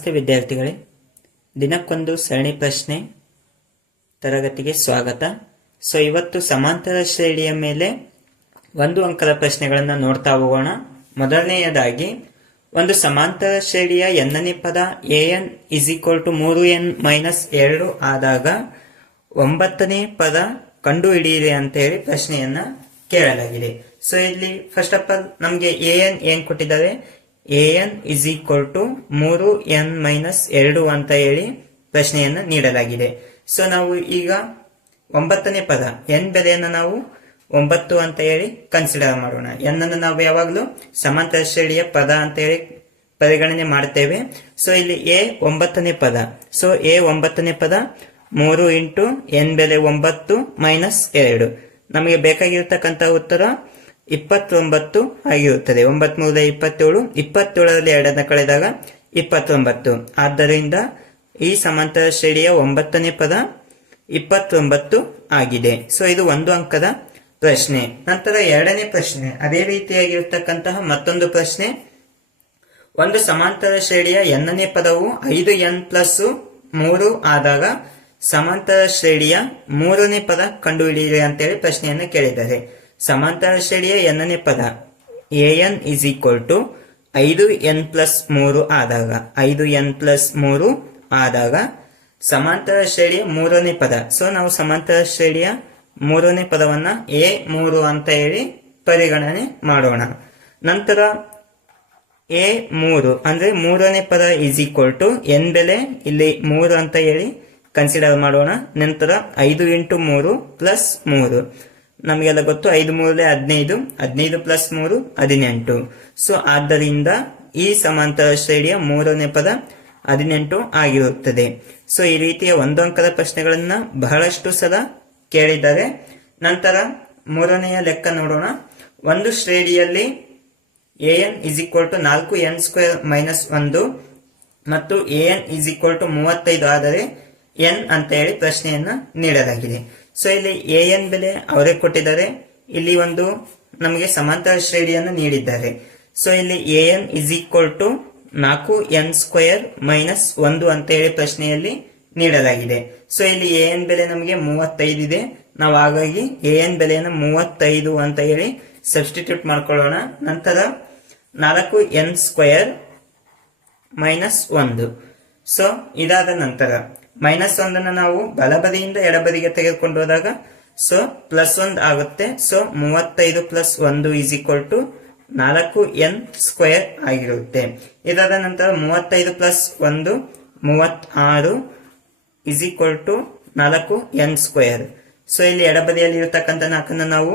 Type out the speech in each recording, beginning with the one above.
ನಮಸ್ತೆ ವಿದ್ಯಾರ್ಥಿಗಳೇ. ದಿನಕ್ಕೊಂದು ಸರಣಿ ಪ್ರಶ್ನೆ. ತರಗತಿಗೆ ಸ್ವಾಗತ. ಸೊ ಇವತ್ತು ಸಮಾಂತರ ಶ್ರೇಣಿಯ ಮೇಲೆ ಒಂದು ಅಂಕದ ಪ್ರಶ್ನೆಗಳನ್ನು ನೋಡ್ತಾ ಹೋಗೋಣ. ಮೊದಲನೆಯದಾಗಿ, ಒಂದು ಸಮಾಂತರ ಶ್ರೇಣಿಯ ಎನ್ನನೇ ಪದ a n is equal to ಮೂರು ಎನ್ ಮೈನಸ್ ಎರಡು ಆದಾಗ ಒಂಬತ್ತನೇ ಪದ ಕಂಡು ಹಿಡಿಯಿರಿ ಅಂತ ಹೇಳಿ ಪ್ರಶ್ನೆಯನ್ನ ಕೇಳಲಾಗಿದೆ. ಸೊ ಇಲ್ಲಿ ಫಸ್ಟ್ ಆಫ್ ಆಲ್ ನಮಗೆ ಎ ಎನ್ ಏನ್ ಕೊಟ್ಟಿದ್ದಾರೆ? A n is equal to ಮೂರು ಎನ್ ಮೈನಸ್ ಎರಡು ಅಂತ ಹೇಳಿ ಪ್ರಶ್ನೆಯನ್ನ ನೀಡಲಾಗಿದೆ. ಸೊ ನಾವು ಈಗ ಒಂಬತ್ತನೇ ಪದ ಎನ್ ಬೆಲೆಯನ್ನು ನಾವು ಒಂಬತ್ತು ಅಂತ ಹೇಳಿ ಕನ್ಸಿಡರ್ ಮಾಡೋಣ. ಎನ್ ಅನ್ನು ನಾವು ಯಾವಾಗಲೂ ಸಮಾಂತರ ಶ್ರೇಣಿಯ ಪದ ಅಂತ ಹೇಳಿ ಪರಿಗಣನೆ ಮಾಡ್ತೇವೆ. ಸೊ ಇಲ್ಲಿ ಎ ಒಂಬತ್ತನೇ ಪದ. ಸೊ ಎ ಒಂಬತ್ತನೇ ಪದ, ಮೂರು ಇಂಟು ಎನ್ ಬೆಲೆ ಒಂಬತ್ತು ಮೈನಸ್ ಎರಡು. ನಮಗೆ ಬೇಕಾಗಿರ್ತಕ್ಕಂಥ ಉತ್ತರ ಇಪ್ಪತ್ತೊಂಬತ್ತು ಆಗಿರುತ್ತದೆ. ಒಂಬತ್ ಮೂರ ಇಪ್ಪತ್ತೇಳು, ಇಪ್ಪತ್ತೇಳರಲ್ಲಿ ಎರಡನ್ನ ಕಳೆದಾಗ ಇಪ್ಪತ್ತೊಂಬತ್ತು. ಆದ್ದರಿಂದ ಈ ಸಮಾಂತರ ಶ್ರೇಣಿಯ ಒಂಬತ್ತನೇ ಪದ ಇಪ್ಪತ್ತೊಂಬತ್ತು ಆಗಿದೆ. ಸೊ ಇದು ಒಂದು ಅಂಕದ ಪ್ರಶ್ನೆ. ನಂತರ ಎರಡನೇ ಪ್ರಶ್ನೆ. ಅದೇ ರೀತಿಯಾಗಿರ್ತಕ್ಕಂತಹ ಮತ್ತೊಂದು ಪ್ರಶ್ನೆ. ಒಂದು ಸಮಾಂತರ ಶ್ರೇಣಿಯ ಎನ್ನನೇ ಪದವು ಐದು ಎನ್ ಪ್ಲಸ್ ಮೂರು ಆದಾಗ ಸಮಾಂತರ ಶ್ರೇಣಿಯ ಮೂರನೇ ಪದ ಕಂಡುಹಿಡಿಯಿರಿ ಅಂತೇಳಿ ಪ್ರಶ್ನೆಯನ್ನು ಕೇಳಿದ್ದಾರೆ. ಸಮಾಂತರ ಶ್ರೇಣಿಯ ಎನ್ನನೇ ಪದ? A n is equal to ಐದು ಎನ್ ಪ್ಲಸ್ ಮೂರು ಆದಾಗ, ಐದು ಎನ್ ಪ್ಲಸ್ ಮೂರು ಆದಾಗ ಸಮಾಂತರ ಶ್ರೇಣಿಯ ಮೂರನೇ ಪದ. ಸೊ ನಾವು ಸಮಾಂತರ ಶ್ರೇಣಿಯ ಮೂರನೇ ಪದವನ್ನ ಎ ಮೂರು ಅಂತ ಹೇಳಿ ಪರಿಗಣನೆ ಮಾಡೋಣ. ನಂತರ ಎ ಮೂರು, ಅಂದ್ರೆ ಮೂರನೇ ಪದ ಇಸ್ ಈಕ್ವಲ್ ಟು ಎನ್ ಬೆಲೆ ಇಲ್ಲಿ ಮೂರು ಅಂತ ಹೇಳಿ ಕನ್ಸಿಡರ್ ಮಾಡೋಣ. ನಂತರ ಐದು ಇಂಟು ಮೂರು ಪ್ಲಸ್ ಮೂರು. ನಮಗೆಲ್ಲ ಗೊತ್ತು, ಐದು ಮೂರಲೆ ಹದಿನೈದು ಹದಿನೈದು ಪ್ಲಸ್ ಮೂರು, ಹದಿನೆಂಟು. ಸೊ ಆದ್ದರಿಂದ ಈ ಸಮಾಂತರ ಶ್ರೇಣಿಯ ಮೂರನೇ ಪದ ಹದಿನೆಂಟು ಆಗಿರುತ್ತದೆ. ಸೊ ಈ ರೀತಿಯ ಒಂದು ಪ್ರಶ್ನೆಗಳನ್ನು ಪ್ರಶ್ನೆಗಳನ್ನ ಬಹಳಷ್ಟು ಸಲ ಕೇಳಿದ್ದಾರೆ. ನಂತರ ಮೂರನೆಯ ಲೆಕ್ಕ ನೋಡೋಣ. ಒಂದು ಶ್ರೇಣಿಯಲ್ಲಿ a n is equal to ನಾಲ್ಕು ಎನ್ ಸ್ಕ್ವೇರ್ ಮೈನಸ್ ಒಂದು ಮತ್ತು a n is equal to ಮೂವತ್ತೈದು ಆದರೆ ಎನ್ ಅಂತ ಹೇಳಿ ಪ್ರಶ್ನೆಯನ್ನ ನೀಡಲಾಗಿದೆ. ಸೊ ಇಲ್ಲಿ ಎ ಎನ್ ಬೆಲೆ ಅವರೇ ಕೊಟ್ಟಿದ್ದಾರೆ. ಇಲ್ಲಿ ಒಂದು ನಮಗೆ ಸಮಾಂತರ ಶ್ರೇಣಿಯನ್ನು ನೀಡಿದ್ದಾರೆ. ಸೊ ಇಲ್ಲಿ a n is equal to ನಾಲ್ಕು ಎನ್ ಸ್ಕ್ವೇರ್ ಮೈನಸ್ ಒಂದು ಅಂತ ಹೇಳಿ ಪ್ರಶ್ನೆಯಲ್ಲಿ ನೀಡಲಾಗಿದೆ. ಸೊ ಇಲ್ಲಿ ಎ ಎನ್ ಬೆಲೆ ನಮಗೆ ಮೂವತ್ತೈದು ಇದೆ. ನಾವು ಹಾಗಾಗಿ ಎ ಎನ್ ಬೆಲೆಯನ್ನು ಮೂವತ್ತೈದು ಅಂತ ಹೇಳಿ ಸಬ್ಸ್ಟಿಟ್ಯೂಟ್ ಮಾಡ್ಕೊಳ್ಳೋಣ. ನಂತರ ನಾಲ್ಕು ಎನ್ ಸ್ಕ್ವೇರ್ ಮೈನಸ್ ಒಂದು. ಸೊ ಇದಾದ ನಂತರ ಮೈನಸ್ ಒಂದನ್ನು ನಾವು ಬಲಬದಿಯಿಂದ ಎಡಬದಿಗೆ ತೆಗೆದುಕೊಂಡು ಹೋದಾಗ ಸೊ ಪ್ಲಸ್ ಒಂದು ಆಗುತ್ತೆ. ಸೊ ಮೂವತ್ತೈದು ಪ್ಲಸ್ ಒಂದು ಈಸ್ ಈಕ್ವಲ್ ಟು ನಾಲ್ಕು ಎನ್ ಸ್ಕ್ವೇರ್ ಆಗಿರುತ್ತೆ. ಇದಾದ ನಂತರ ಮೂವತ್ತೈದು ಪ್ಲಸ್ ಒಂದು ಮೂವತ್ತಾರು ಇಸ್ ಈಕ್ವಲ್ ಟು ನಾಲ್ಕು ಎನ್ ಸ್ಕ್ವೇರ್ ಸೊ ಇಲ್ಲಿ ಎಡಬದಿಯಲ್ಲಿ ಇರತಕ್ಕಂಥ ನಾಲ್ಕನ್ನು ನಾವು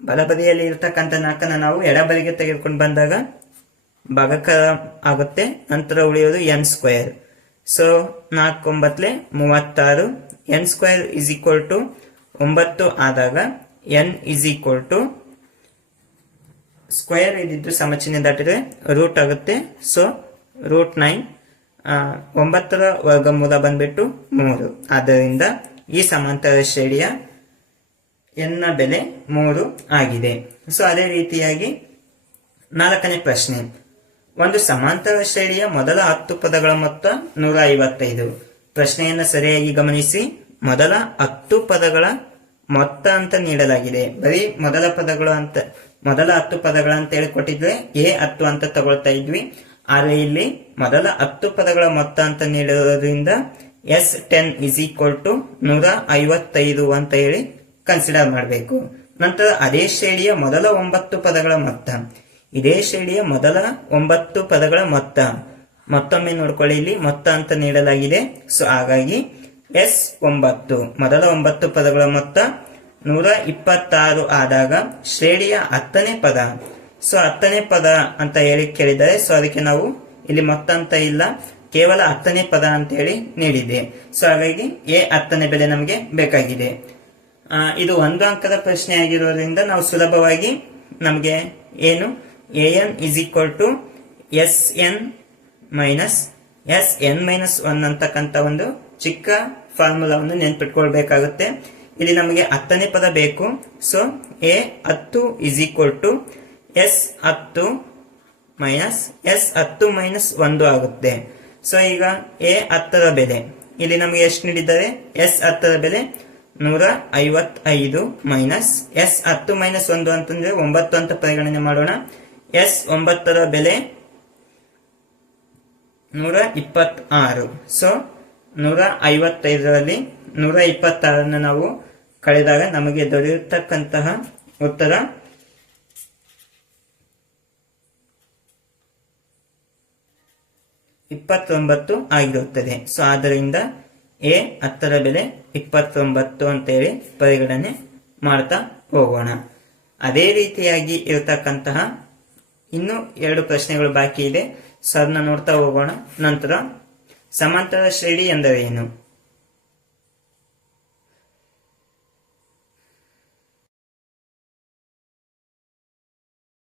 ಬಲಬದಿಯಲ್ಲಿ ಇರತಕ್ಕಂಥ ನಾಲ್ಕನ್ನು ನಾವು ಎಡಬದಿಗೆ ತೆಗೆದುಕೊಂಡು ಬಂದಾಗ ಭಾಗಕ ಆಗುತ್ತೆ. ನಂತರ ಉಳಿಯೋದು ಎನ್ ಸ್ಕ್ವೇರ್ ಸೊ ನಾಲ್ಕು ಒಂಬತ್ತಲೆ ಮೂವತ್ತಾರು N square is equal to ಒಂಬತ್ತು ಆದಾಗ N is equal to square ಇದ್ದಿದ್ದು ಸಮಚಿಹ್ನೆ ದಾಟಿದ್ರೆ ರೂಟ್ ಆಗುತ್ತೆ. ಸೊ ರೂಟ್ ನೈನ್ ಒಂಬತ್ತರ ವರ್ಗಮೂಲ ಬಂದ್ಬಿಟ್ಟು ಮೂರು. ಆದ್ದರಿಂದ ಈ ಸಮಾಂತರ ಶ್ರೇಣಿಯ ಎನ್ನ ಬೆಲೆ ಮೂರು ಆಗಿದೆ. ಸೊ ಅದೇ ರೀತಿಯಾಗಿ ನಾಲ್ಕನೇ ಪ್ರಶ್ನೆ. ಒಂದು ಸಮಾಂತರ ಶ್ರೇಣಿಯ ಮೊದಲ ಹತ್ತು ಪದಗಳ ಮೊತ್ತ ನೂರ ಐವತ್ತೈದು ಪ್ರಶ್ನೆಯನ್ನು ಸರಿಯಾಗಿ ಗಮನಿಸಿ. ಮೊದಲ ಹತ್ತು ಪದಗಳ ಮೊತ್ತ ಅಂತ ನೀಡಲಾಗಿದೆ. ಬರೀ ಮೊದಲ ಪದಗಳು ಅಂತ, ಮೊದಲ ಹತ್ತು ಪದಗಳ ಅಂತ ಹೇಳಿ ಕೊಟ್ಟಿದ್ರೆ ಎ ಹತ್ತು ಅಂತ ತಗೊಳ್ತಾ ಇದ್ವಿ. ಆದರೆ ಇಲ್ಲಿ ಮೊದಲ ಹತ್ತು ಪದಗಳ ಮೊತ್ತ ಅಂತ ನೀಡೋದ್ರಿಂದ s ten is equal to ನೂರ ಐವತ್ತೈದು ಅಂತ ಹೇಳಿ ಕನ್ಸಿಡರ್ ಮಾಡಬೇಕು. ನಂತರ ಅದೇ ಶ್ರೇಣಿಯ ಮೊದಲ ಒಂಬತ್ತು ಪದಗಳ ಮೊತ್ತ. ಇದೇ ಶ್ರೇಣಿಯ ಮೊದಲ ಒಂಬತ್ತು ಪದಗಳ ಮೊತ್ತ. ಮತ್ತೊಮ್ಮೆ ನೋಡ್ಕೊಳ್ಳಿ ಇಲ್ಲಿ ಮೊತ್ತ ಅಂತ ನೀಡಲಾಗಿದೆ. ಸೊ ಹಾಗಾಗಿ ಎಸ್ ಒಂಬತ್ತು, ಮೊದಲ ಒಂಬತ್ತು ಪದಗಳ ಮೊತ್ತ ನೂರ ಇಪ್ಪತ್ತಾರು ಆದಾಗ ಶ್ರೇಣಿಯ ಹತ್ತನೇ ಪದ. ಸೊ ಹತ್ತನೇ ಪದ ಅಂತ ಹೇಳಿ ಕೇಳಿದರೆ ಸೊ ಅದಕ್ಕೆ ನಾವು ಇಲ್ಲಿ ಮೊತ್ತ ಅಂತ ಇಲ್ಲ, ಕೇವಲ ಹತ್ತನೇ ಪದ ಅಂತ ಹೇಳಿ ನೀಡಿದೆ ಸೊ ಹಾಗಾಗಿ ಎ ಹತ್ತನೇ ಬೆಲೆ ನಮಗೆ ಬೇಕಾಗಿದೆ. ಇದು ಒಂದು ಅಂಕದ ಪ್ರಶ್ನೆ ಆಗಿರೋದ್ರಿಂದ ನಾವು ಸುಲಭವಾಗಿ ನಮಗೆ ಏನು a n is equal to s n minus s n minus one ಅಂತಕ್ಕಂಥ ಒಂದು ಚಿಕ್ಕ ಫಾರ್ಮುಲಾವನ್ನು ನೆನ್ಪಿಟ್ಕೊಳ್ಬೇಕಾಗುತ್ತೆ. ಇಲ್ಲಿ ನಮಗೆ ಹತ್ತನೇ ಪದ ಬೇಕು. ಸೊ ಎ ಹತ್ತು ಇಸ್ ಈಕ್ವಲ್ ಟು ಎಸ್ ಹತ್ತು ಮೈನಸ್ ಎಸ್ ಹತ್ತು ಮೈನಸ್ ಒಂದು ಆಗುತ್ತೆ. ಸೊ ಈಗ ಎ ಹತ್ತರ ಬೆಲೆ. ಇಲ್ಲಿ ನಮಗೆ ಎಷ್ಟು ನೀಡಿದ್ದಾರೆ? ಎಸ್ ಹತ್ತರ ಬೆಲೆ ನೂರ ಐವತ್ತೈದು ಮೈನಸ್ ಎಸ್ ಹತ್ತು ಮೈನಸ್ ಒಂದು ಅಂತಂದ್ರೆ ಒಂಬತ್ತು ಅಂತ ಪರಿಗಣನೆ ಮಾಡೋಣ. ಎಸ್ ಒಂಬತ್ತರ ಬೆಲೆ ನೂರ ಇಪ್ಪತ್ತಾರು. ಸೊ ನೂರ ಐವತ್ತೈದರಲ್ಲಿ ನೂರ ಇಪ್ಪತ್ತಾರನ್ನು ನಾವು ಕಳೆದಾಗ ನಮಗೆ ದೊರೆಯತಕ್ಕಂತಹ ಉತ್ತರ ಇಪ್ಪತ್ತೊಂಬತ್ತು ಆಗಿರುತ್ತದೆ. ಸೊ ಆದ್ದರಿಂದ ಎ ಹತ್ತರ ಬೆಲೆ ಇಪ್ಪತ್ತೊಂಬತ್ತು ಅಂತೇಳಿ ಪರಿಗಣನೆ ಮಾಡ್ತಾ ಹೋಗೋಣ. ಅದೇ ರೀತಿಯಾಗಿ ಇರತಕ್ಕಂತಹ ಇನ್ನು ಎರಡು ಪ್ರಶ್ನೆಗಳು ಬಾಕಿ ಇದೆ. ಸೊ ಅದನ್ನ ನೋಡ್ತಾ ಹೋಗೋಣ. ನಂತರ ಸಮಾಂತರ ಶ್ರೇಣಿ ಎಂದರೇನು?